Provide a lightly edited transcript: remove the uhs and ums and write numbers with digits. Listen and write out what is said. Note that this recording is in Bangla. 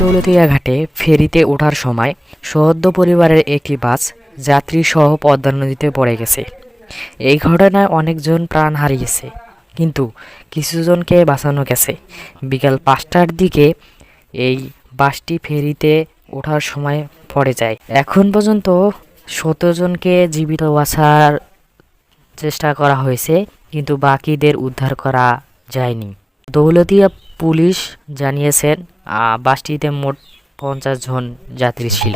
দৌলতদিয়া ঘাটে ফেরিতে ওঠার সময় সহোদর পরিবারের একটি বাস যাত্রী সহ পদ্মা নদীতে পড়ে গেছে। এই ঘটনায় অনেকজন প্রাণ হারিয়েছে, কিন্তু কিছুজনকে বাঁচানো গেছে। বিকাল 5টার দিকে এই বাসটি ফেরিতে ওঠার সময় পড়ে যায়। এখন পর্যন্ত 17 জনকে জীবিত বাঁচার চেষ্টা করা হয়েছে, কিন্তু বাকিদের উদ্ধার করা যায়নি। দৌলতদিয়া পুলিশ জানিয়েছেন বাসটিতে মোট 50 জন যাত্রী ছিল।